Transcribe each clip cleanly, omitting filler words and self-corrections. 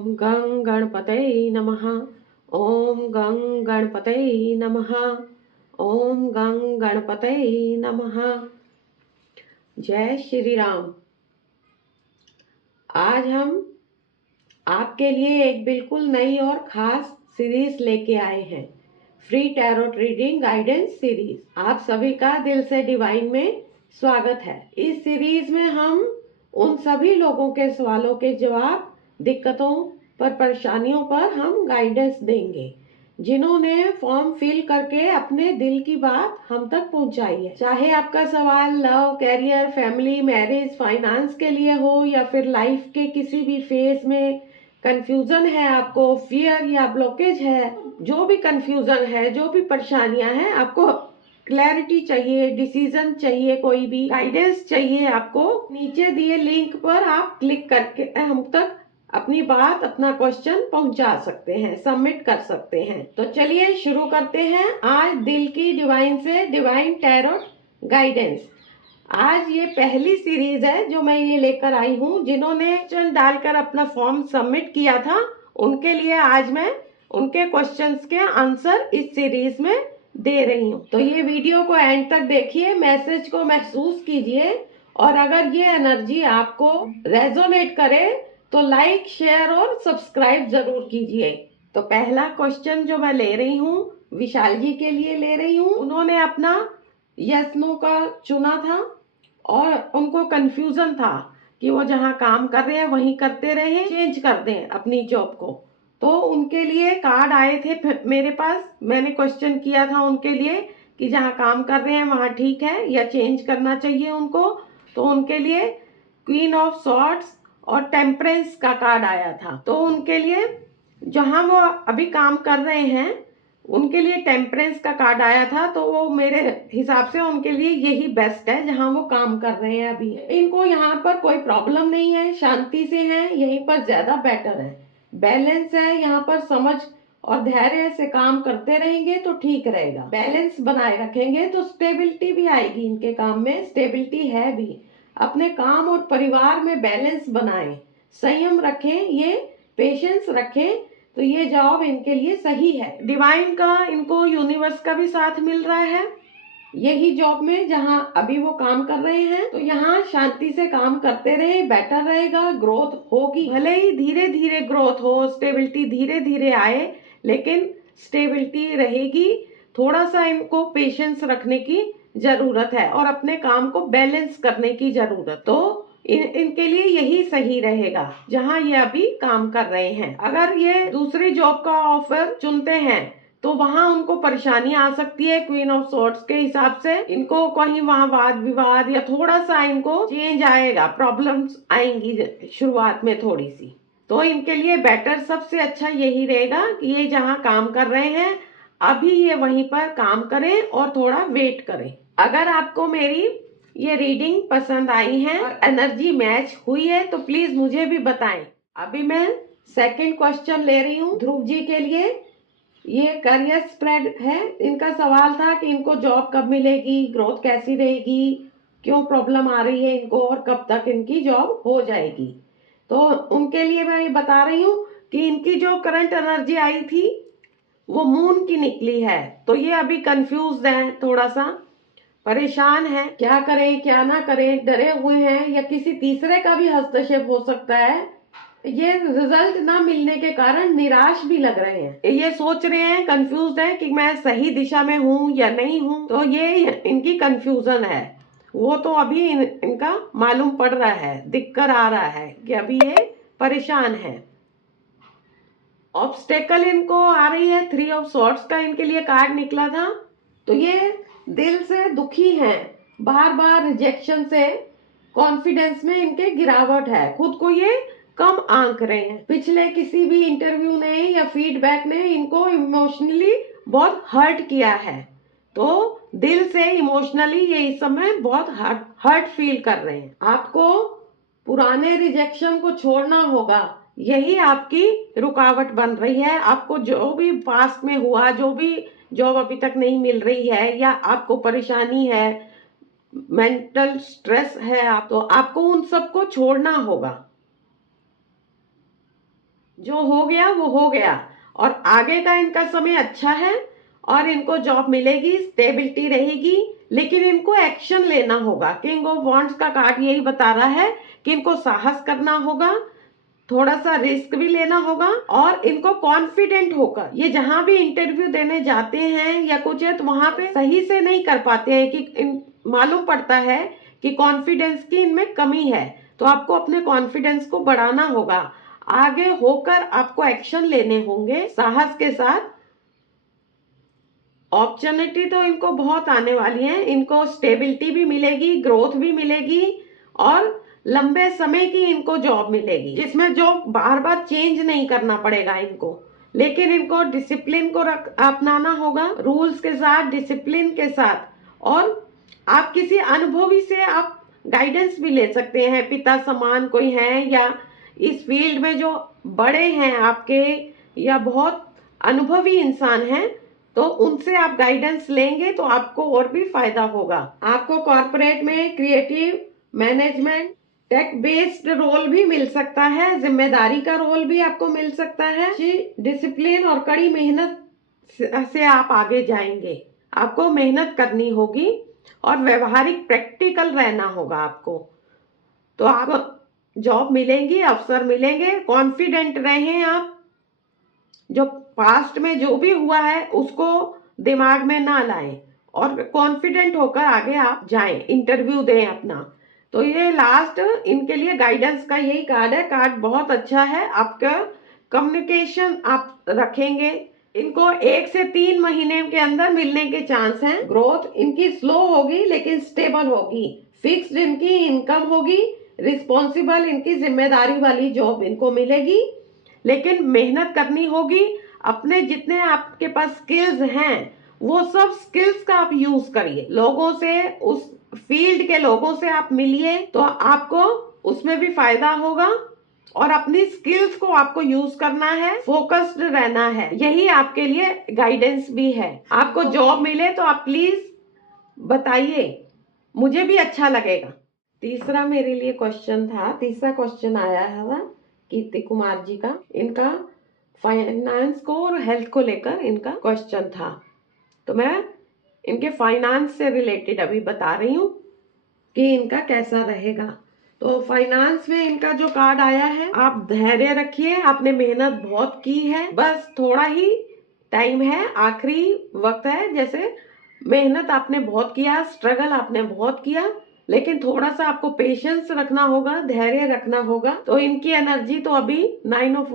ओम गं गणपतये नमः। ओम गं गणपतये नमः। ओम गं गणपतये नमः। जय श्री राम। आज हम आपके लिए एक बिल्कुल नई और खास सीरीज लेके आए हैं, free tarot reading guidance series. आप सभी का दिल से डिवाइन में स्वागत है। इस सीरीज में हम उन सभी लोगों के सवालों के जवाब, दिक्कतों पर, परेशानियों पर हम गाइडेंस देंगे जिन्होंने फॉर्म फिल करके अपने दिल की बात हम तक पहुंचाई है। चाहे आपका सवाल love, career, family, marriage, finance के लिए हो या फिर लाइफ के किसी भी फेज में कंफ्यूजन है, आपको फियर या ब्लॉकेज है, जो भी कंफ्यूजन है, जो भी परेशानियां हैं, आपको क्लैरिटी चाहिए, डिसीजन चाहिए, कोई भी गाइडेंस चाहिए, आपको नीचे दिए लिंक पर आप क्लिक करके हम तक अपनी बात, अपना क्वेश्चन पहुंचा सकते हैं, सबमिट कर सकते हैं। तो चलिए शुरू करते हैं आज दिल की डिवाइन से डिवाइन टैरोट गाइडेंस। आज ये पहली सीरीज है जो मैं ये लेकर आई हूँ। जिन्होंने क्वेश्चन डालकर अपना फॉर्म सबमिट किया था उनके लिए आज मैं उनके क्वेश्चंस के आंसर इस सीरीज में दे रही हूँ। तो ये वीडियो को एंड तक देखिए, मैसेज को महसूस कीजिए और अगर ये एनर्जी आपको रेजोनेट करे तो लाइक, शेयर और सब्सक्राइब जरूर कीजिए। तो पहला क्वेश्चन जो मैं ले रही हूँ विशाल जी के लिए ले रही हूँ। उन्होंने अपना यस नो का चुना था और उनको कंफ्यूजन था कि वो जहाँ काम कर रहे हैं वहीं करते रहे, चेंज कर दें अपनी जॉब को। तो उनके लिए कार्ड आए थे मेरे पास। मैंने क्वेश्चन किया था उनके लिए कि जहाँ काम कर रहे हैं वहाँ ठीक है या चेंज करना चाहिए उनको। तो उनके लिए क्वीन ऑफ सॉर्ड्स और टेम्परेंस का कार्ड आया था। तो उनके लिए जहाँ वो अभी काम कर रहे हैं उनके लिए टेम्परेंस का कार्ड आया था। तो वो मेरे हिसाब से उनके लिए यही बेस्ट है जहाँ वो काम कर रहे हैं अभी। इनको यहाँ पर कोई प्रॉब्लम नहीं है, शांति से हैं, यहीं पर ज्यादा बेटर है। बैलेंस है यहाँ पर, समझ और धैर्य से काम करते रहेंगे तो ठीक रहेगा। बैलेंस बनाए रखेंगे तो स्टेबिलिटी भी आएगी। इनके काम में स्टेबिलिटी है भी। अपने काम और परिवार में बैलेंस बनाएं, संयम रखें, ये पेशेंस रखें तो ये जॉब इनके लिए सही है। डिवाइन का इनको यूनिवर्स का भी साथ मिल रहा है यही जॉब में जहां अभी वो काम कर रहे हैं। तो यहाँ शांति से काम करते रहे, बेटर रहेगा, ग्रोथ होगी। भले ही धीरे धीरे ग्रोथ हो, स्टेबिलिटी धीरे धीरे आए, लेकिन स्टेबिलिटी रहेगी। थोड़ा सा इनको पेशेंस रखने की जरूरत है और अपने काम को बैलेंस करने की जरूरत। तो इनके लिए यही सही रहेगा जहां ये अभी काम कर रहे हैं। अगर ये दूसरी जॉब का ऑफर चुनते हैं तो वहां उनको परेशानी आ सकती है। क्वीन ऑफ सॉर्ड्स के हिसाब से इनको कहीं वहां वाद विवाद या थोड़ा सा इनको चेंज आएगा, प्रॉब्लम्स आएंगी शुरुआत में थोड़ी सी। तो इनके लिए बेटर, सबसे अच्छा यही रहेगा कि ये जहां काम कर रहे हैं अभी ये वहीं पर काम करें और थोड़ा वेट करें। अगर आपको मेरी ये रीडिंग पसंद आई है और एनर्जी मैच हुई है तो प्लीज मुझे भी बताएं। अभी मैं सेकंड क्वेश्चन ले रही हूँ ध्रुव जी के लिए। ये करियर स्प्रेड है। इनका सवाल था कि इनको जॉब कब मिलेगी, ग्रोथ कैसी रहेगी, क्यों प्रॉब्लम आ रही है इनको और कब तक इनकी जॉब हो जाएगी। तो उनके लिए मैं ये बता रही हूँ कि इनकी जो करंट एनर्जी आई थी वो मून की निकली है। तो ये अभी कंफ्यूज है, थोड़ा सा परेशान है, क्या करें क्या ना करें, डरे हुए हैं या किसी तीसरे का भी हस्तक्षेप हो सकता है। ये रिजल्ट ना मिलने के कारण निराश भी लग रहे हैं। ये सोच रहे हैं, कंफ्यूज हैं कि मैं सही दिशा में हूँ या नहीं हूँ। तो ये इनकी कंफ्यूजन है। वो तो अभी इनका मालूम पड़ रहा है, दिख कर आ रहा है कि अभी ये परेशान है। ऑब्स्टेकल इनको आ रही है, 3 ऑफ सॉर्ड्स का इनके लिए कार्ड निकला था। तो ये दिल से दुखी हैं, बार बार रिजेक्शन से कॉन्फिडेंस में इनके गिरावट है, खुद को ये कम आंक रहे हैं। पिछले किसी भी इंटरव्यू ने या फीडबैक ने इनको इमोशनली बहुत हर्ट किया है। तो दिल से इमोशनली ये इस समय बहुत हर्ट फील कर रहे हैं। आपको पुराने रिजेक्शन को छोड़ना होगा, यही आपकी रुकावट बन रही है। आपको जो भी पास्ट में हुआ, जो भी जॉब अभी तक नहीं मिल रही है या आपको परेशानी है, मेंटल स्ट्रेस है, आप तो आपको उन सबको छोड़ना होगा। जो हो गया वो हो गया, और आगे का इनका समय अच्छा है और इनको जॉब मिलेगी, स्टेबिलिटी रहेगी, लेकिन इनको एक्शन लेना होगा। किंग ऑफ वॉन्ड्स का कार्ड यही बता रहा है कि इनको साहस करना होगा, थोड़ा सा रिस्क भी लेना होगा, और इनको कॉन्फिडेंट होकर ये जहां भी इंटरव्यू देने जाते हैं या कुछ है तो वहां पे सही से नहीं कर पाते हैं कि मालूम पड़ता है कि कॉन्फिडेंस की इनमें कमी है। तो आपको अपने कॉन्फिडेंस को बढ़ाना होगा, आगे होकर आपको एक्शन लेने होंगे साहस के साथ। अपॉर्चुनिटी तो इनको बहुत आने वाली है, इनको स्टेबिलिटी भी मिलेगी, ग्रोथ भी मिलेगी, और लंबे समय की इनको जॉब मिलेगी जिसमें जॉब बार बार चेंज नहीं करना पड़ेगा इनको। लेकिन इनको डिसिप्लिन को अपनाना होगा, रूल्स के साथ, डिसिप्लिन के साथ। और आप किसी अनुभवी से आप गाइडेंस भी ले सकते हैं, पिता समान कोई है या इस फील्ड में जो बड़े हैं आपके या बहुत अनुभवी इंसान हैं, तो उनसे आप गाइडेंस लेंगे तो आपको और भी फायदा होगा। आपको कॉर्पोरेट में creative management, tech based role भी मिल सकता है, जिम्मेदारी का रोल भी आपको मिल सकता है। डिसिप्लिन और कड़ी मेहनत से आप आगे जाएंगे। आपको मेहनत करनी होगी और व्यवहारिक प्रैक्टिकल रहना होगा आपको, तो आपको जॉब मिलेंगी, अवसर मिलेंगे। कॉन्फिडेंट रहें आप, जो पास्ट में जो भी हुआ है उसको दिमाग में ना लाएं और कॉन्फिडेंट होकर आगे आप जाएं, इंटरव्यू दें अपना। तो ये लास्ट इनके लिए गाइडेंस का यही कार्ड है। कार्ड बहुत अच्छा है, आपका कम्युनिकेशन आप रखेंगे, इनको 1 से 3 महीने के अंदर मिलने के चांस हैं। ग्रोथ इनकी स्लो होगी लेकिन स्टेबल होगी, फिक्स्ड इनकी इनकम होगी, रिस्पॉन्सिबल इनकी जिम्मेदारी वाली जॉब इनको मिलेगी, लेकिन मेहनत करनी होगी। अपने जितने आपके पास स्किल्स हैं वो सब स्किल्स का आप यूज करिए, लोगों से, उस फील्ड के लोगों से आप मिलिए तो आपको उसमें भी फायदा होगा, और अपनी स्किल्स को आपको यूज करना है, फोकस्ड रहना है, यही आपके लिए गाइडेंस भी है। आपको जॉब मिले तो आप प्लीज बताइए, मुझे भी अच्छा लगेगा। तीसरा मेरे लिए क्वेश्चन था, तीसरा क्वेश्चन आया है कीर्ति कुमार जी का। इनका फाइनेंस को और हेल्थ को लेकर इनका क्वेश्चन था, तो मैं इनके फाइनेंस से रिलेटेड अभी बता रही हूँ कि इनका कैसा रहेगा। तो फाइनेंस में इनका जो कार्ड आया है, आप धैर्य रखिए, आपने मेहनत बहुत की है, बस थोड़ा ही टाइम है, आखिरी वक्त है। जैसे मेहनत आपने बहुत किया, स्ट्रगल आपने बहुत किया, लेकिन थोड़ा सा आपको पेशेंस रखना होगा, धैर्य रखना होगा। तो इनकी एनर्जी तो अभी 9 ऑफ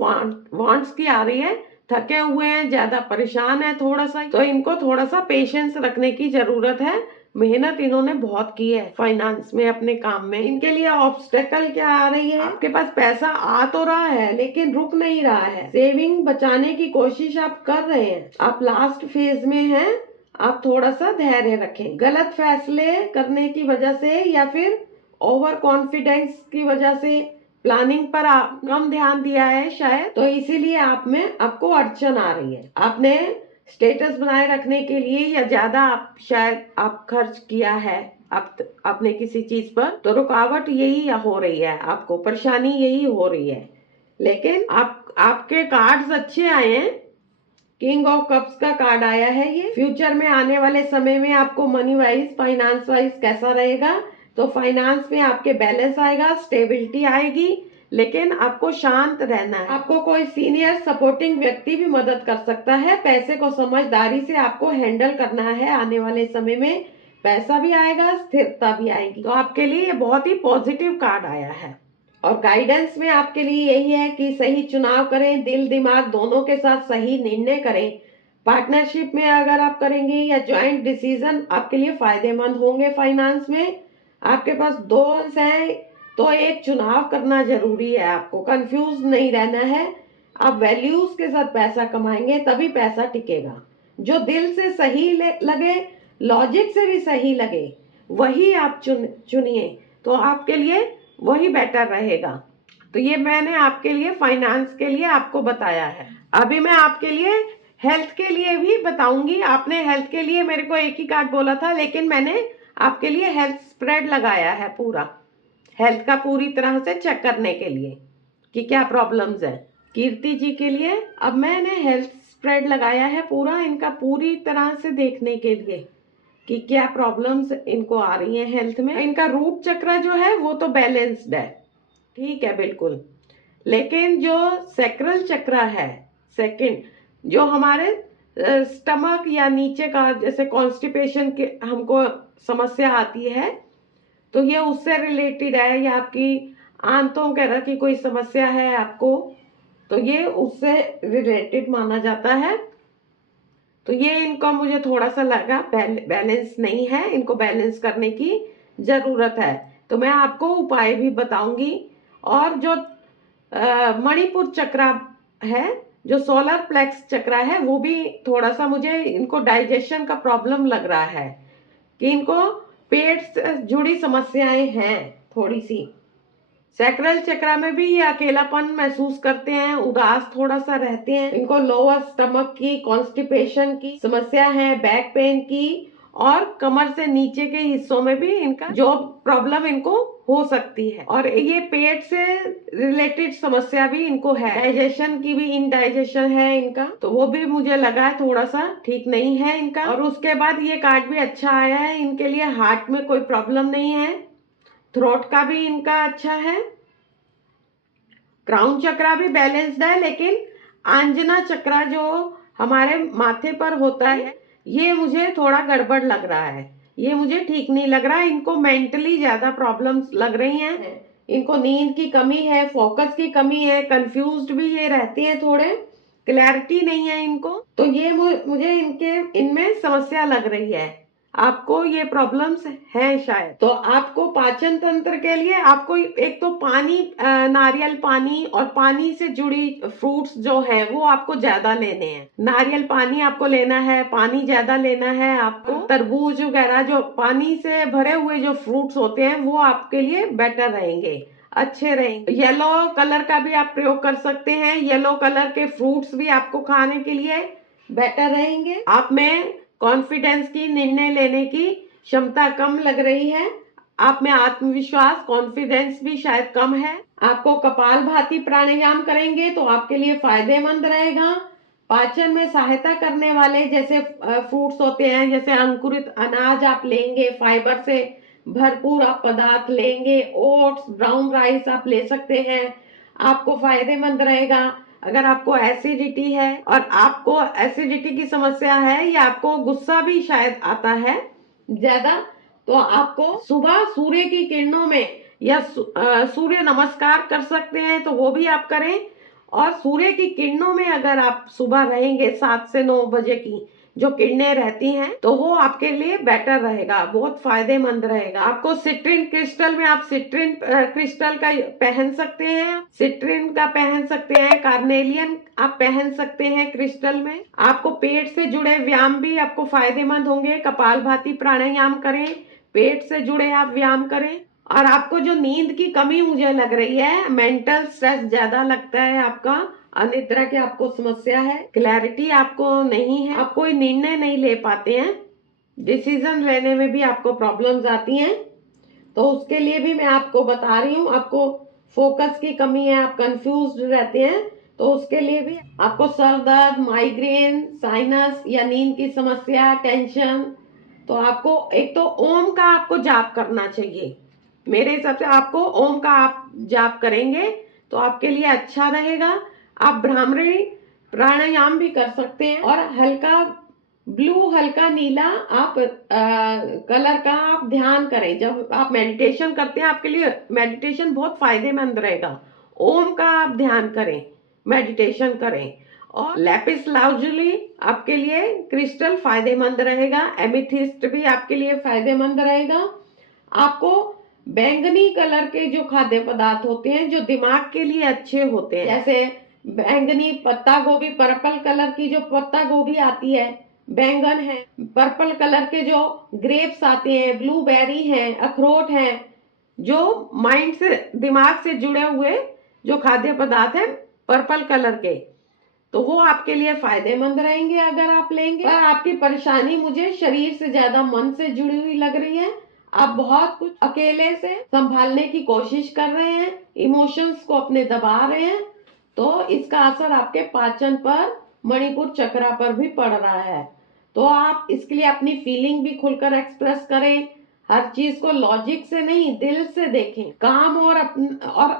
वांड्स की आ रही है, थके हुए हैं, ज्यादा परेशान है थोड़ा सा, तो इनको थोड़ा सा पेशेंस रखने की जरूरत है। मेहनत इन्होंने बहुत की है फाइनेंस में, अपने काम में। इनके लिए ऑब्स्टेकल क्या आ रही है, आपके पास पैसा आ तो रहा है लेकिन रुक नहीं रहा है, सेविंग बचाने की कोशिश आप कर रहे हैं, आप लास्ट फेज में हैं, आप थोड़ा सा धैर्य रखें। गलत फैसले करने की वजह से या फिर ओवर कॉन्फिडेंस की वजह से प्लानिंग पर कम ध्यान दिया है शायद, तो इसीलिए आपको अड़चन आ रही है। आपने स्टेटस बनाए रखने के लिए या ज्यादा आप खर्च किया है आपने किसी चीज पर, तो रुकावट यही हो रही है, आपको परेशानी यही हो रही है। लेकिन आपके कार्ड्स अच्छे आए हैं, किंग ऑफ कप्स का कार्ड आया है। ये फ्यूचर में आने वाले समय में आपको मनी वाइज, फाइनेंस वाइज कैसा रहेगा, तो फाइनेंस में आपके बैलेंस आएगा, स्टेबिलिटी आएगी, लेकिन आपको शांत रहना है। आपको कोई सीनियर सपोर्टिंग व्यक्ति भी मदद कर सकता है। पैसे को समझदारी से आपको हैंडल करना है, आने वाले समय में पैसा भी आएगा, स्थिरता भी आएगी। तो आपके लिए ये बहुत ही पॉजिटिव कार्ड आया है। और गाइडेंस में आपके लिए यही है कि सही चुनाव करें, दिल दिमाग दोनों के साथ सही निर्णय करें। पार्टनरशिप में अगर आप करेंगे या ज्वाइंट डिसीजन आपके लिए फायदेमंद होंगे। फाइनेंस में आपके पास 2 अंश हैं, तो एक चुनाव करना जरूरी है, आपको कंफ्यूज नहीं रहना है। आप वैल्यूज के साथ पैसा कमाएंगे तभी पैसा टिकेगा। जो दिल से सही लगे, लॉजिक से भी सही लगे, वही आप चुनिए, तो आपके लिए वही बेटर रहेगा। तो ये मैंने आपके लिए फाइनेंस के लिए आपको बताया है। अभी मैं आपके लिए हेल्थ के लिए भी बताऊंगी। आपने हेल्थ के लिए मेरे को एक ही कार्ड बोला था, लेकिन मैंने आपके लिए हेल्थ स्प्रेड लगाया है पूरा, हेल्थ का पूरी तरह से चेक करने के लिए कि क्या प्रॉब्लम्स है, कीर्ति जी के लिए अब मैंने हेल्थ स्प्रेड लगाया है पूरा, इनका पूरी तरह से देखने के लिए कि क्या प्रॉब्लम्स इनको आ रही हैं हेल्थ में। इनका रूट चक्र जो है वो तो बैलेंस्ड है, ठीक है बिल्कुल, लेकिन जो सैक्रल चक्र है, सेकंड, जो हमारे स्टमक या नीचे का जैसे कॉन्स्टिपेशन के हमको समस्या आती है, तो ये उससे रिलेटेड है, या आपकी आंतों वगैरह की कोई समस्या है आपको, तो ये उससे रिलेटेड माना जाता है। तो ये इनका मुझे थोड़ा सा लगा बैलेंस नहीं है, इनको बैलेंस करने की जरूरत है। तो मैं आपको उपाय भी बताऊंगी। और जो मणिपुर चक्र है, जो सोलर प्लेक्स चक्र है, वो भी थोड़ा सा मुझे इनको डाइजेशन का प्रॉब्लम लग रहा है कि इनको पेट से जुड़ी समस्याएं हैं थोड़ी सी। सैक्रल चक्र में भी ये अकेलापन महसूस करते हैं, उदास थोड़ा सा रहते हैं, इनको लोअर स्टमक की, कॉन्स्टिपेशन की समस्या है, बैक पेन की, और कमर से नीचे के हिस्सों में भी इनका जो प्रॉब्लम इनको हो सकती है। और ये पेट से रिलेटेड समस्या भी इनको है, डाइजेशन की भी इनडाइजेशन है इनका, तो वो भी मुझे लगा है थोड़ा सा ठीक नहीं है इनका। और उसके बाद ये कार्ड भी अच्छा आया है इनके लिए, हार्ट में कोई प्रॉब्लम नहीं है, थ्रोट का भी इनका अच्छा है, क्राउन चक्र भी बैलेंस्ड है, लेकिन आंजना चक्र जो हमारे माथे पर होता है, ये मुझे थोड़ा गड़बड़ लग रहा है, ये मुझे ठीक नहीं लग रहा है। इनको मेंटली ज्यादा प्रॉब्लम्स लग रही हैं, इनको नींद की कमी है, फोकस की कमी है, कंफ्यूज्ड भी ये रहते हैं, थोड़े क्लैरिटी नहीं है इनको, तो ये मुझे इनमें समस्या लग रही है। आपको ये प्रॉब्लम्स हैं शायद। तो आपको पाचन तंत्र के लिए आपको एक तो पानी, नारियल पानी और पानी से जुड़ी फ्रूट्स जो है वो आपको ज्यादा लेने हैं। नारियल पानी आपको लेना है, पानी ज्यादा लेना है आपको। तरबूज वगैरह जो पानी से भरे हुए जो फ्रूट्स होते हैं वो आपके लिए बेटर रहेंगे, अच्छे रहेंगे। येलो कलर का भी आप प्रयोग कर सकते हैं, येलो कलर के फ्रूट्स भी आपको खाने के लिए बेटर रहेंगे। आप में कॉन्फिडेंस की, निर्णय लेने की क्षमता कम लग रही है, आप में आत्मविश्वास, कॉन्फिडेंस भी शायद कम है। आपको कपालभाति प्राणायाम करेंगे तो आपके लिए फायदेमंद रहेगा। पाचन में सहायता करने वाले जैसे फ्रूट्स होते हैं, जैसे अंकुरित अनाज आप लेंगे, फाइबर से भरपूर आप पदार्थ लेंगे, ओट्स, ब्राउन राइस आप ले सकते हैं, आपको फायदेमंद रहेगा। अगर आपको एसिडिटी है और आपको एसिडिटी की समस्या है, या आपको गुस्सा भी शायद आता है ज्यादा, तो आपको सुबह सूर्य की किरणों में या सूर्य नमस्कार कर सकते हैं, तो वो भी आप करें। और सूर्य की किरणों में अगर आप सुबह रहेंगे 7 से 9 बजे की जो किरणें रहती हैं, तो वो आपके लिए बेटर रहेगा, बहुत फायदेमंद रहेगा। आपको सिट्रिन क्रिस्टल में आप सिट्रिन क्रिस्टल का पहन सकते हैं, सिट्रिन का पहन सकते हैं, कार्नेलियन आप पहन सकते हैं क्रिस्टल में। आपको पेट से जुड़े व्यायाम भी आपको फायदेमंद होंगे, कपालभाति प्राणायाम करें, पेट से जुड़े आप व्यायाम करें। और आपको जो नींद की कमी मुझे लग रही है, मेंटल स्ट्रेस ज्यादा लगता है, आपका अनिद्रा की आपको समस्या है, क्लैरिटी आपको नहीं है, आप कोई निर्णय नहीं ले पाते हैं, डिसीजन लेने में भी आपको प्रॉब्लम्स आती हैं, तो उसके लिए भी मैं आपको बता रही हूँ। आपको फोकस की कमी है, आप कंफ्यूज रहते हैं, तो उसके लिए भी आपको सर दर्द, माइग्रेन, साइनस या नींद की समस्या, टेंशन, तो आपको एक तो ओम का आपको जाप करना चाहिए। मेरे हिसाब से आपको ओम का आप जाप करेंगे तो आपके लिए अच्छा रहेगा। आप भ्रामरी प्राणायाम भी कर सकते हैं, और हल्का ब्लू, हल्का नीला आप कलर का आप ध्यान करें। जब आप मेडिटेशन करते हैं, आपके लिए मेडिटेशन बहुत फायदेमंद रहेगा। ओम का आप ध्यान करें, मेडिटेशन करें। और लैपिस लाजुली आपके लिए क्रिस्टल फायदेमंद रहेगा, एमिथिस्ट भी आपके लिए फायदेमंद रहेगा। आपको बैंगनी कलर के जो खाद्य पदार्थ होते हैं जो दिमाग के लिए अच्छे होते हैं, जैसे बैंगनी पत्ता गोभी, पर्पल कलर की जो पत्ता गोभी आती है, बैंगन है, पर्पल कलर के जो ग्रेप्स आते हैं, ब्लूबेरी हैं, अखरोट हैं, जो माइंड से, दिमाग से जुड़े हुए जो खाद्य पदार्थ हैं पर्पल कलर के, तो वो आपके लिए फायदेमंद रहेंगे अगर आप लेंगे। पर आपकी परेशानी मुझे शरीर से ज्यादा मन से जुड़ी हुई लग रही है। आप बहुत कुछ अकेले से संभालने की कोशिश कर रहे हैं, इमोशंस को अपने दबा रहे हैं, तो इसका असर आपके पाचन पर, मणिपुर चक्रा पर भी पड़ रहा है। तो आप इसके लिए अपनी फीलिंग भी खुलकर एक्सप्रेस करें। हर चीज को लॉजिक से नहीं, दिल से देखें। काम और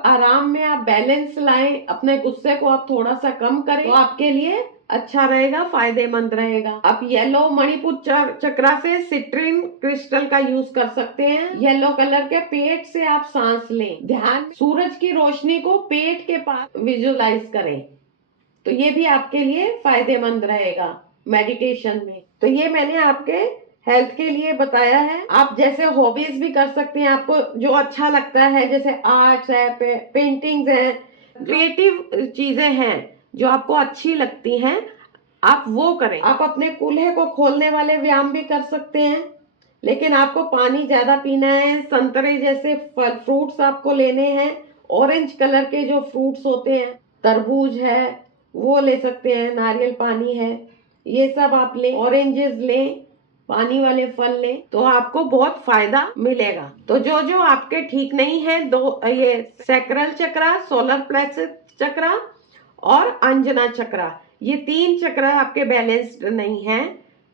आराम में आप बैलेंस लाएं। अपने गुस्से को आप थोड़ा सा कम करें तो आपके लिए अच्छा रहेगा, फायदेमंद रहेगा। आप येलो मणिपुर चक्रा से सिट्रिन क्रिस्टल का यूज कर सकते हैं। येलो कलर के पेट से आप सांस लें। ध्यान सूरज की रोशनी को पेट के पास विजुलाइज करें, तो ये भी आपके लिए फायदेमंद रहेगा मेडिटेशन में। तो ये मैंने आपके हेल्थ के लिए बताया है। आप जैसे हॉबीज भी कर सकते हैं, आपको जो अच्छा लगता है, जैसे आर्ट्स है, पेंटिंग्स है, क्रिएटिव चीजें हैं जो आपको अच्छी लगती हैं, आप वो करें। आप अपने कूल्हे को खोलने वाले व्यायाम भी कर सकते हैं, लेकिन आपको पानी ज्यादा पीना है। संतरे जैसे फल फ्रूट्स आपको लेने हैं। ऑरेंज कलर के जो फ्रूट्स होते हैं, तरबूज है वो ले सकते हैं, नारियल पानी है, ये सब आप लें। ऑरेंजेस लें, पानी वाले फल लें, तो आपको बहुत फायदा मिलेगा। तो जो जो आपके ठीक नहीं है, ये सैक्रल चक्रा, सोलर प्लेक्सस चक्रा और अंजना चक्रा, ये 3 चक्र आपके बैलेंस्ड नहीं है,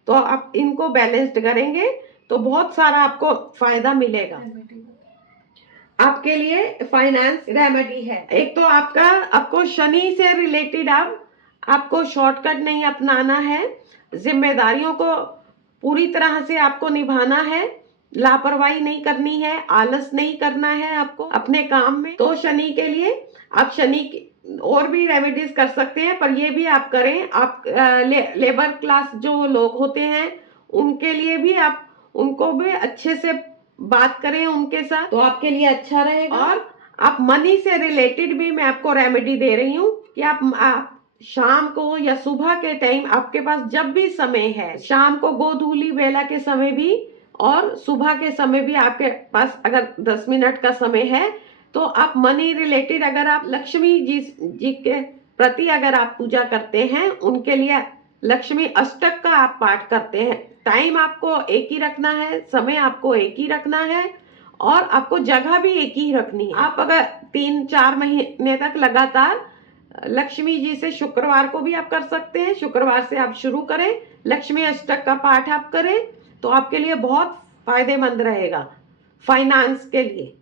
तो आप इनको बैलेंस्ड करेंगे तो बहुत सारा आपको फायदा मिलेगा। आपके लिए फाइनेंस रेमेडी है। एक तो आपको शनि से रिलेटेड आपको शॉर्टकट नहीं अपनाना है। जिम्मेदारियों को पूरी तरह से आपको निभाना है। लापरवाही नहीं करनी है, आलस नहीं करना है आपको अपने काम में। तो शनि के लिए आप और भी रेमेडीज कर सकते हैं, पर ये भी आप करें। आप लेबर क्लास जो लोग होते हैं उनके लिए भी आप उनको भी अच्छे से बात करें उनके साथ, तो आपके लिए अच्छा रहेगा। और आप मनी से रिलेटेड भी मैं आपको रेमेडी दे रही हूँ कि आप शाम को या सुबह के टाइम, आपके पास जब भी समय है, शाम को गोधूली बेला के समय भी और सुबह के समय भी आपके पास अगर 10 मिनट का समय है, तो आप मनी रिलेटेड, अगर आप लक्ष्मी जी के प्रति अगर आप पूजा करते हैं, उनके लिए लक्ष्मी अष्टक का आप पाठ करते हैं। टाइम आपको एक ही रखना है, समय आपको एक ही रखना है, और आपको जगह भी एक ही रखनी है। आप अगर 3-4 महीने तक लगातार लक्ष्मी जी से, शुक्रवार को भी आप कर सकते हैं, शुक्रवार से आप शुरू करें, लक्ष्मी अष्टक का पाठ आप करें, तो आपके लिए बहुत फायदेमंद रहेगा। फाइनेंस के लिए,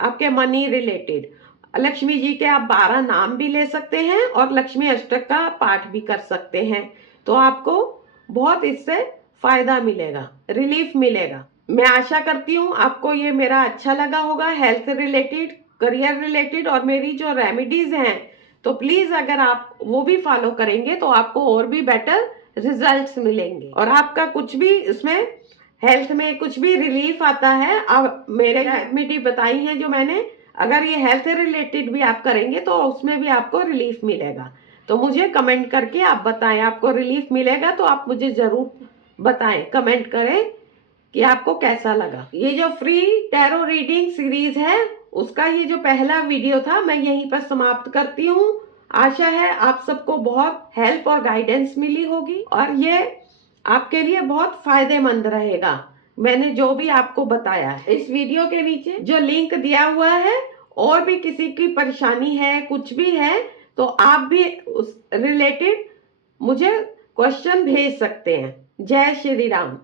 आपके मनी रिलेटेड लक्ष्मी जी के आप 12 नाम भी ले सकते हैं और लक्ष्मी अष्टक का पाठ भी कर सकते हैं, तो आपको बहुत इससे फायदा मिलेगा, रिलीफ मिलेगा। मैं आशा करती हूँ आपको ये मेरा अच्छा लगा होगा, हेल्थ रिलेटेड, करियर रिलेटेड, और मेरी जो रेमेडीज हैं, तो प्लीज अगर आप वो भी फॉलो करेंगे तो आपको और भी बेटर रिजल्ट्स मिलेंगे। और आपका कुछ भी इसमें हेल्थ में कुछ भी रिलीफ आता है, अब मेरे रेमेडी बताई है जो मैंने, अगर ये हेल्थ रिलेटेड भी आप करेंगे तो उसमें भी आपको रिलीफ मिलेगा। तो मुझे कमेंट करके आप बताएं, आपको रिलीफ मिलेगा तो आप मुझे जरूर बताएं, कमेंट करें कि आपको कैसा लगा। ये जो फ्री टैरो रीडिंग सीरीज है, उसका ये जो पहला वीडियो था, मैं यहीं पर समाप्त करती हूँ। आशा है आप सबको बहुत हेल्प और गाइडेंस मिली होगी और ये आपके लिए बहुत फायदेमंद रहेगा। मैंने जो भी आपको बताया है, इस वीडियो के नीचे जो लिंक दिया हुआ है, और भी किसी की परेशानी है, कुछ भी है, तो आप भी उस रिलेटेड मुझे क्वेश्चन भेज सकते हैं। जय श्री राम।